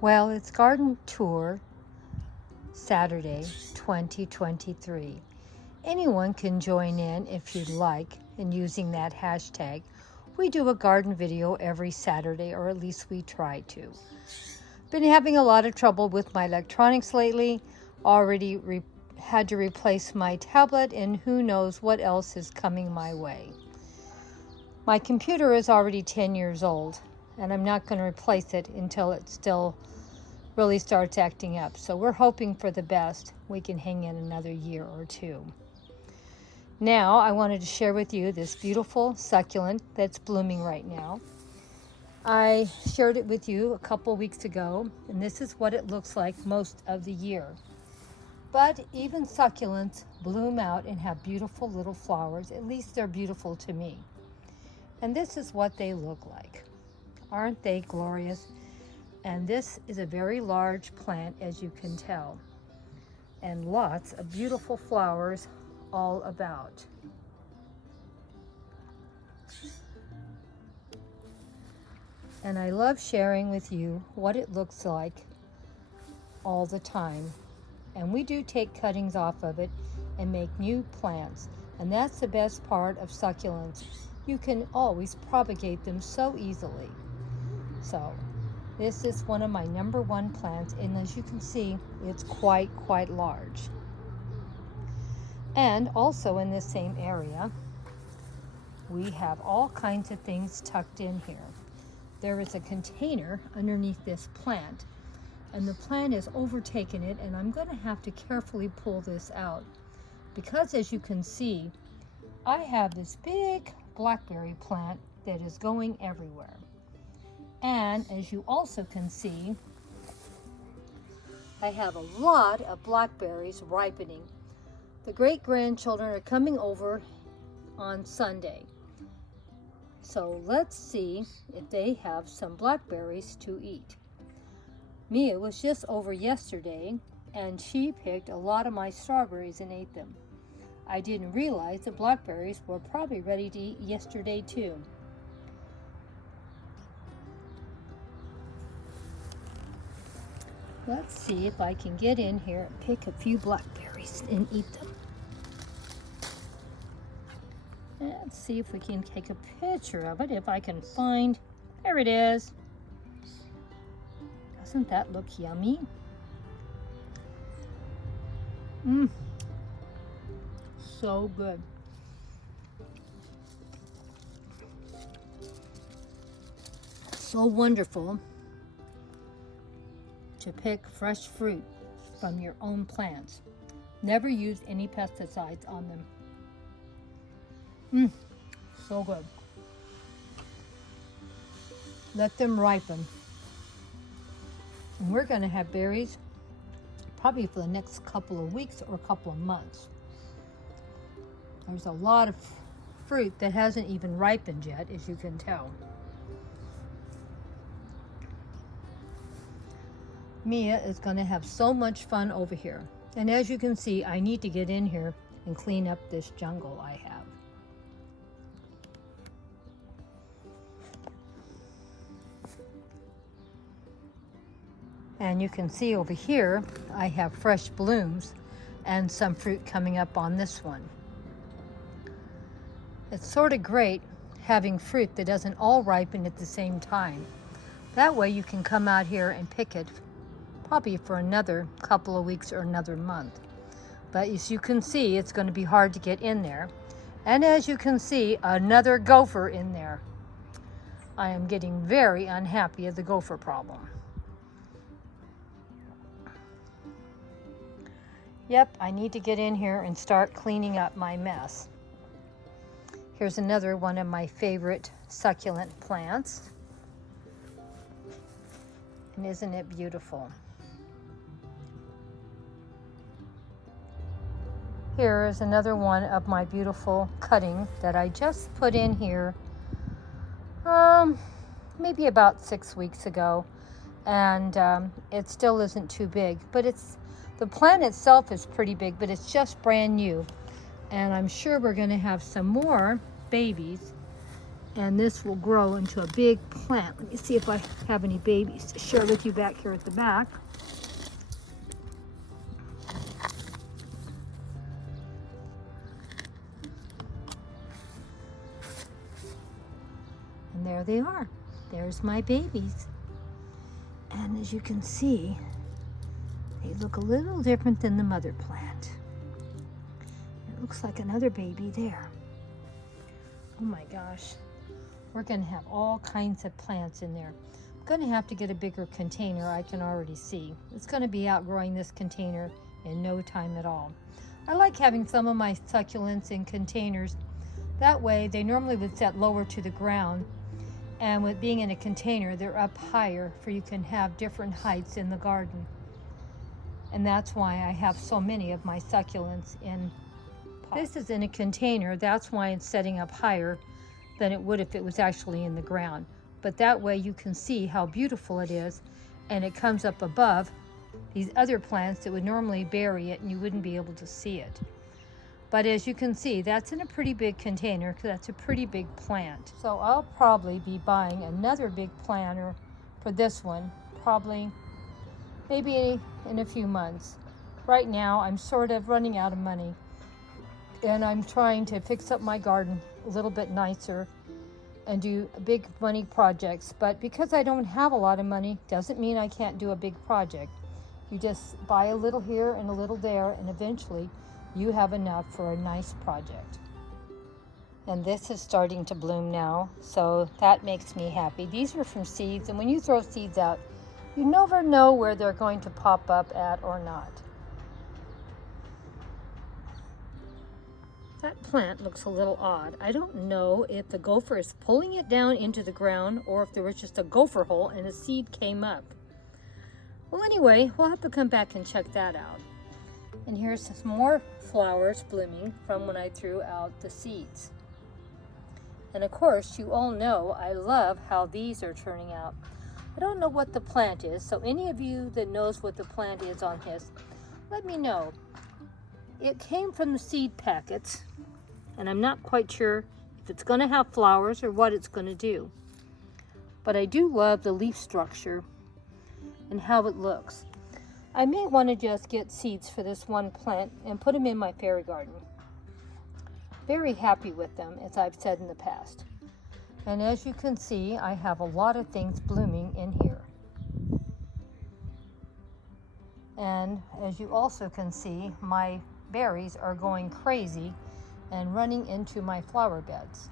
Well, it's Garden Tour Saturday 2023. Anyone can join in if you'd like in using that hashtag. We do a garden video every Saturday, or at least we try to. Been having a lot of trouble with my electronics lately. Already had to replace my tablet, and who knows what else is coming my way. My computer is already 10 years old, and I'm not going to replace it until it still really starts acting up. So we're hoping for the best. We can hang in another year or two. Now I wanted to share with you this beautiful succulent that's blooming right now. I shared it with you a couple weeks ago, and this is what it looks like most of the year. But even succulents bloom out and have beautiful little flowers. At least they're beautiful to me. And this is what they look like. Aren't they glorious? And this is a very large plant, as you can tell. And lots of beautiful flowers all about. And I love sharing with you what it looks like all the time. And we do take cuttings off of it and make new plants. And that's the best part of succulents. You can always propagate them so easily. So this is one of my #1 plants, and as you can see, it's quite large. And also in this same area, we have all kinds of things tucked in here. There is a container underneath this plant, and the plant has overtaken it, and I'm going to have to carefully pull this out because, as you can see, I have this big blackberry plant that is going everywhere. And as you also can see, I have a lot of blackberries ripening. The great-grandchildren are coming over on Sunday. So let's see if they have some blackberries to eat. Mia was just over yesterday, and she picked a lot of my strawberries and ate them. I didn't realize the blackberries were probably ready to eat yesterday too. Let's see if I can get in here and pick a few blackberries and eat them. Let's see if we can take a picture of it, if I can find. There it is. Doesn't that look yummy? So good. So wonderful to pick fresh fruit from your own plants. Never use any pesticides on them. So good. Let them ripen. And we're going to have berries probably for the next couple of weeks or a couple of months. There's a lot of fruit that hasn't even ripened yet, as you can tell. Mia is going to have so much fun over here. And as you can see, I need to get in here and clean up this jungle I have. And you can see over here, I have fresh blooms and some fruit coming up on this one. It's sort of great having fruit that doesn't all ripen at the same time. That way you can come out here and pick it probably for another couple of weeks or another month. But as you can see, it's going to be hard to get in there. And as you can see, another gopher in there. I am getting very unhappy at the gopher problem. Yep, I need to get in here and start cleaning up my mess. Here's another one of my favorite succulent plants. And isn't it beautiful? Here is another one of my beautiful cutting that I just put in here maybe about 6 weeks ago. And it still isn't too big, but the plant itself is pretty big, but it's just brand new. And I'm sure we're going to have some more babies And this will grow into a big plant. Let me see if I have any babies to share with you back here at the back. And there they are. There's my babies. And as you can see, they look a little different than the mother plant. It looks like another baby there. Oh my gosh. We're going to have all kinds of plants in there. I'm going to have to get a bigger container, I can already see. It's going to be outgrowing this container in no time at all. I like having some of my succulents in containers. That way, they normally would set lower to the ground. And with being in a container, they're up higher, for you can have different heights in the garden. And that's why I have so many of my succulents in pots. This is in a container, that's why it's setting up higher than it would if it was actually in the ground. But that way you can see how beautiful it is, and it comes up above these other plants that would normally bury it and you wouldn't be able to see it. But as you can see, that's in a pretty big container because that's a pretty big plant. So I'll probably be buying another big planter for this one, probably maybe in a few months. Right now, I'm sort of running out of money, and I'm trying to fix up my garden a little bit nicer and do big money projects. But because I don't have a lot of money, doesn't mean I can't do a big project. You just buy a little here and a little there, and eventually you have enough for a nice project. And this is starting to bloom now, so that makes me happy. These are from seeds, and when you throw seeds out, you never know where they're going to pop up at or not. That plant looks a little odd. I don't know if the gopher is pulling it down into the ground or if there was just a gopher hole and a seed came up. Well, anyway, we'll have to come back and check that out. And here's some more flowers blooming from when I threw out the seeds. And of course, you all know I love how these are turning out. I don't know what the plant is, so any of you that knows what the plant is on his, let me know. It came from the seed packets, and I'm not quite sure if it's going to have flowers or what it's going to do. But I do love the leaf structure and how it looks. I may want to just get seeds for this one plant and put them in my fairy garden. Very happy with them, as I've said in the past. And as you can see, I have a lot of things blooming in here. And as you also can see, my berries are going crazy and running into my flower beds.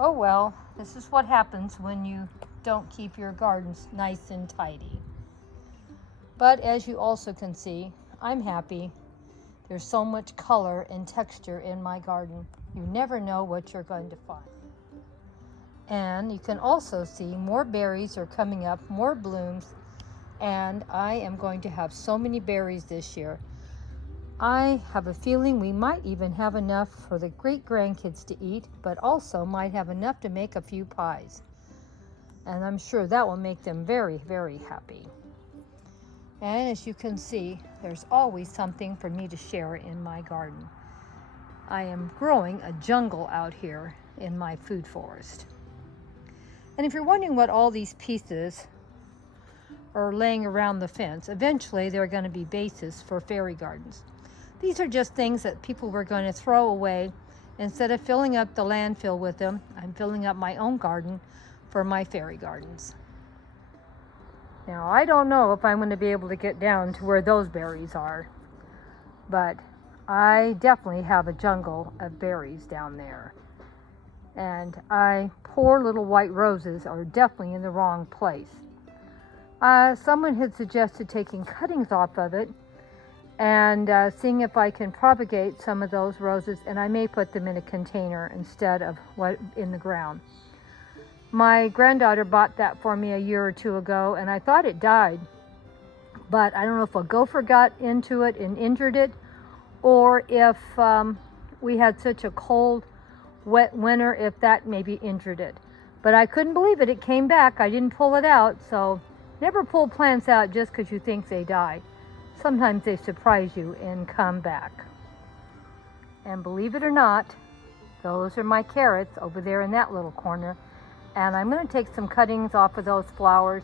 Oh well, this is what happens when you don't keep your gardens nice and tidy. But as you also can see, I'm happy. There's so much color and texture in my garden. You never know what you're going to find. And you can also see more berries are coming up, more blooms, and I am going to have so many berries this year. I have a feeling we might even have enough for the great-grandkids to eat, but also might have enough to make a few pies. And I'm sure that will make them very, very happy. And as you can see, there's always something for me to share in my garden. I am growing a jungle out here in my food forest. And if you're wondering what all these pieces are laying around the fence, eventually they're going to be bases for fairy gardens. These are just things that people were going to throw away. Instead of filling up the landfill with them, I'm filling up my own garden for my fairy gardens. Now, I don't know if I'm going to be able to get down to where those berries are, but I definitely have a jungle of berries down there. And poor little white roses are definitely in the wrong place. Someone had suggested taking cuttings off of it and seeing if I can propagate some of those roses, and I may put them in a container instead of what in the ground. My granddaughter bought that for me a year or two ago, and I thought it died. But I don't know if a gopher got into it and injured it, or if we had such a cold, wet winter, if that maybe injured it. But I couldn't believe it. It came back. I didn't pull it out. So never pull plants out just because you think they die. Sometimes they surprise you and come back. And believe it or not, those are my carrots over there in that little corner. And I'm going to take some cuttings off of those flowers,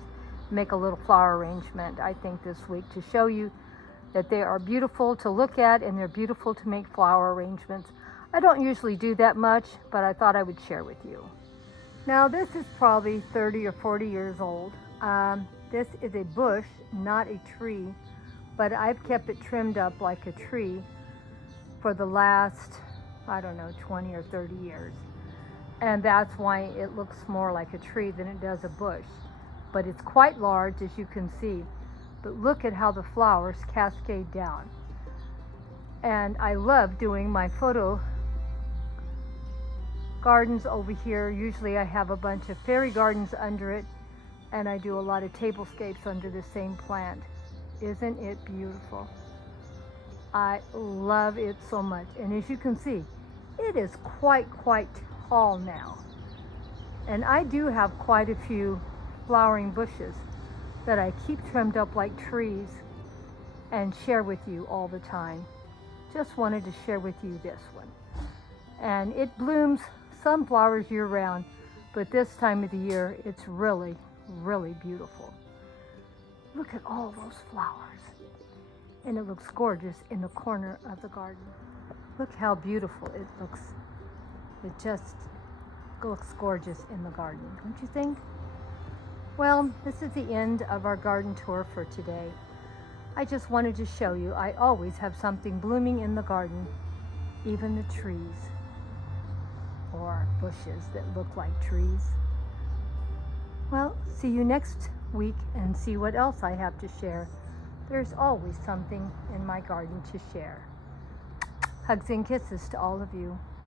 make a little flower arrangement, I think, this week to show you that they are beautiful to look at and they're beautiful to make flower arrangements. I don't usually do that much, but I thought I would share with you. Now this is probably 30 or 40 years old. This is a bush, not a tree, but I've kept it trimmed up like a tree for the last, I don't know, 20 or 30 years. And that's why it looks more like a tree than it does a bush. But it's quite large, as you can see. But look at how the flowers cascade down. And I love doing my photo gardens over here. Usually I have a bunch of fairy gardens under it, and I do a lot of tablescapes under the same plant. Isn't it beautiful? I love it so much. And as you can see, it is quite tall now. And I do have quite a few flowering bushes that I keep trimmed up like trees and share with you all the time. Just wanted to share with you this one. And it blooms some flowers year round, but this time of the year it's really beautiful. Look at all those flowers. And it looks gorgeous in the corner of the garden. Look how beautiful it looks. It just looks gorgeous in the garden, don't you think? Well, this is the end of our garden tour for today. I just wanted to show you I always have something blooming in the garden, even the trees or bushes that look like trees. Well, see you next week and see what else I have to share. There's always something in my garden to share. Hugs and kisses to all of you.